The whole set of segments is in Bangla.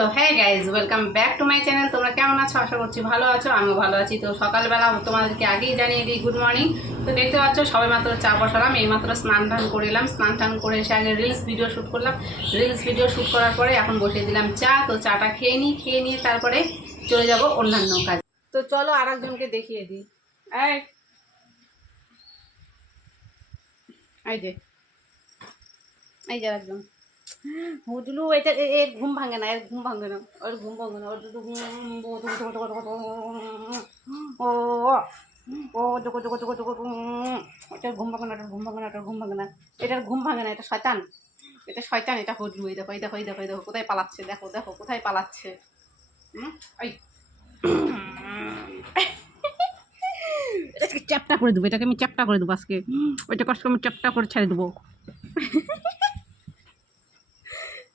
তো হ্যাঁ guys, welcome back to my channel. তোমরা কেমন আছো? আশা করছি ভালো আছো, আমিও ভালো আছি। তো সকালবেলা তোমাদেরকে আগেই জানিয়ে দিই গুড মর্নিং। তো দেখতে পাচ্ছ সবাই মাত্র চা বসালাম, এইমাত্র স্নান টান করলাম। স্নান টান করে এসে আগে রিলস ভিডিও শ্যুট করলাম। রিলস ভিডিও শ্যুট করার পরে এখন বসিয়ে দিলাম চা। তো চাটা খেয়ে নিয়ে তারপরে চলে যাব অন্যান্য কাজ। তো চলো আর একজনকে দেখিয়ে দিই। এই যে একজন বুঝলু, এটা এর ঘুম ভাঙে না, এর ঘুম ভাঙে না, ওর ঘুম ভাঙে না, ওর ও ও জোকো জোকো জোকো জোকো এটার ঘুম ভাঙে না, এটার ঘুম ভাঙে না, এটার ঘুম ভাঙে না, এটার ঘুম ভাঙে না, এটা শয়তান, এটা শয়তান, এটা হজলু। এই দেখো, এই দেখো, এই দেখো, এই দেখো কোথায় পালাচ্ছে, দেখো দেখো কোথায় পালাচ্ছে। এই এটাকে চ্যাপটা করে দেবো, এটাকে আমি চ্যাপটা করে দেবো আজকে, ওইটা কষ্ট আমি চ্যাপটা করে ছেড়ে দেবো।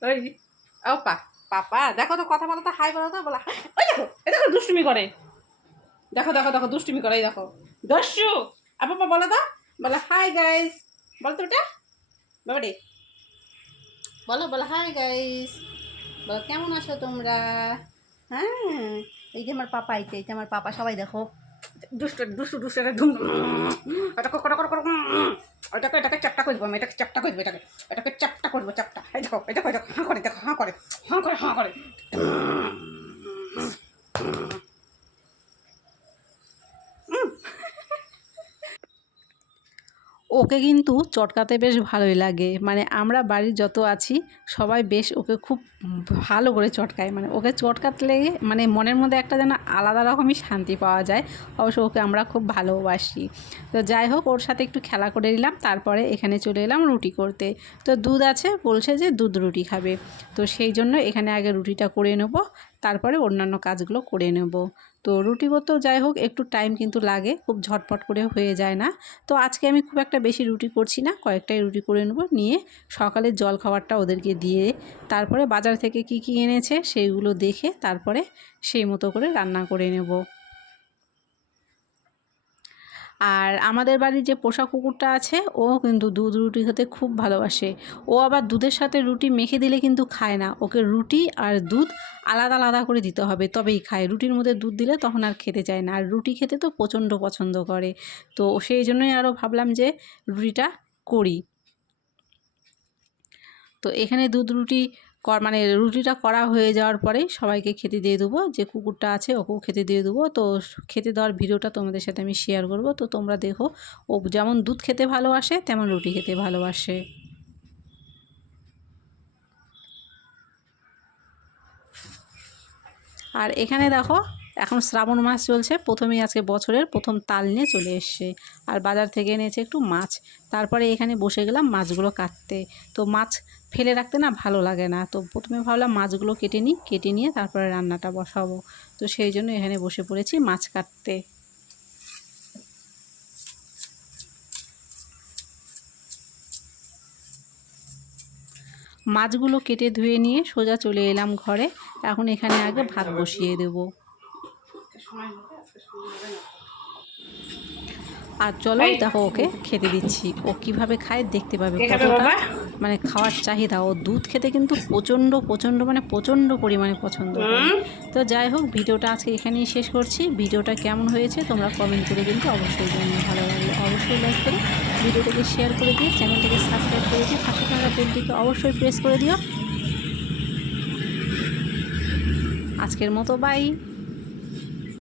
ওই ও পাপা দেখো তো, কথা বলো তো, হাই বলো তো, বলা ওই দেখো, এ দেখো দুষ্টুমি করে, দেখো দেখো দেখো দুষ্টুমি করে, এই দেখো দস্যু। আর পাপা বলো তো, বলো হাই গাইস, বলো তো ওটা, বাবা রে বলো, বলো হাই গাইস, বলো কেমন আছো তোমরা। হ্যাঁ এই যে আমার পাপা, এই যে আমার পাপা, সবাই দেখো দুষ্টু দুষ্টু দুষ্টু, এটা ধুম এটাকে কটা করে ওটাকে এটাকে চাপটা করবো আমি, এটাকে চাপটা করবো, এটাকে চাপটা করবো, চাপটা। এই দেখো, এই দেখো, হাঁ করে, দেখো হাঁ করে, হাঁ করে, হাঁ করে। ওকে কিন্তু চটকাতে বেশ ভালোই লাগে, মানে আমরা বাড়ির যত আছি সবাই বেশ ওকে খুব ভালো করে চটকায়, মানে ওকে চটকাতে লেগে মানে মনের মধ্যে একটা যেন আলাদা রকমই শান্তি পাওয়া যায়। অবশ্য ওকে আমরা খুব ভালোবাসি। তো যাই হোক, ওর সাথে একটু খেলা করে নিলাম, তারপরে এখানে চলে এলাম রুটি করতে। তো দুধ আছে, বলছে যে দুধ রুটি খাবে, তো সেই জন্য এখানে আগে রুটিটা করে নেব, তারপরে অন্যান্য কাজগুলো করে নেব। তো রুটি করতেও যাই হোক একটু টাইম কিন্তু লাগে, খুব ঝটপট করে হয়ে যায় না। তো আজকে আমি খুব একটা বেশি রুটি করছি না, কয়েকটাই রুটি করে নেব, নিয়ে সকালের জল খাবারটা ওদেরকে দিয়ে তারপরে বাজার থেকে কি কি এনেছে সেইগুলো দেখে তারপরে সেই মতো করে রান্না করে নেব। আর আমাদের বাড়ির যে পোষা কুকুরটা আছে, ও কিন্তু দুধ রুটি খেতে খুব ভালোবাসে। ও আবার দুধের সাথে রুটি মেখে দিলে কিন্তু খায় না, ওকে রুটি আর দুধ আলাদা আলাদা করে দিতে হবে তবেই খায়। রুটির মধ্যে দুধ দিলে তখন আর খেতে চায় না, আর রুটি খেতে তো প্রচণ্ড পছন্দ করে। তো সেই জন্যই আরও ভাবলাম যে রুটিটা করি। তো এখানে দুধ রুটি মানে রুটিটা করা হয়ে যাওয়ার পরেই সবাইকে খেতে দিয়ে দেবো, যে কুকুরটা আছে ওকেও খেতে দিয়ে দেবো। তো খেতে দেওয়ার ভিডিওটা তোমাদের সাথে আমি শেয়ার করব, তো তোমরা দেখো। ও যেমন দুধ খেতে ভালোবাসে তেমন রুটি খেতে ভালোবাসে। আর এখানে দেখো, এখন শ্রাবণ মাস চলছে, প্রথমেই আজকে বছরের প্রথম তাল নিয়ে চলে এসছে, আর বাজার থেকে এনেছে একটু মাছ। তারপরে এখানে বসে গেলাম মাছগুলো কাটতে। তো মাছ ফেলে রাখতে না ভালো লাগে না, তো প্রথমে ভাবলাম মাছগুলো কেটে নিয়ে তারপরে রান্নাটা বসাবো। তো সেই জন্য এখানে বসে পড়েছি মাছ কাটতে। মাছগুলো কেটে ধুয়ে নিয়ে সোজা চলে এলাম ঘরে। এখন এখানে আগে ভাত বসিয়ে দেবো। আর চলো দেখো ওকে খেতে দিচ্ছি, ও কিভাবে খায় দেখতে পাবে, কতটা মানে খাওয়ার চাহিদা। ও দুধ খেতে কিন্তু প্রচণ্ড মানে প্রচণ্ড পরিমাণে পছন্দ করে। তো যাই হোক, ভিডিওটা আজকে এখানেই শেষ করছি। ভিডিওটা কেমন হয়েছে তোমরা কমেন্ট করে কিন্তু অবশ্যই জানিও, ভালো লাগলে অবশ্যই লাইক করে ভিডিওটাকে শেয়ার করে দিয়ে চ্যানেলটাকে সাবস্ক্রাইব করে দিয়ে পাশে থাকা বেলটিকে অবশ্যই প্রেস করে দিও। আজকের মতো বাই।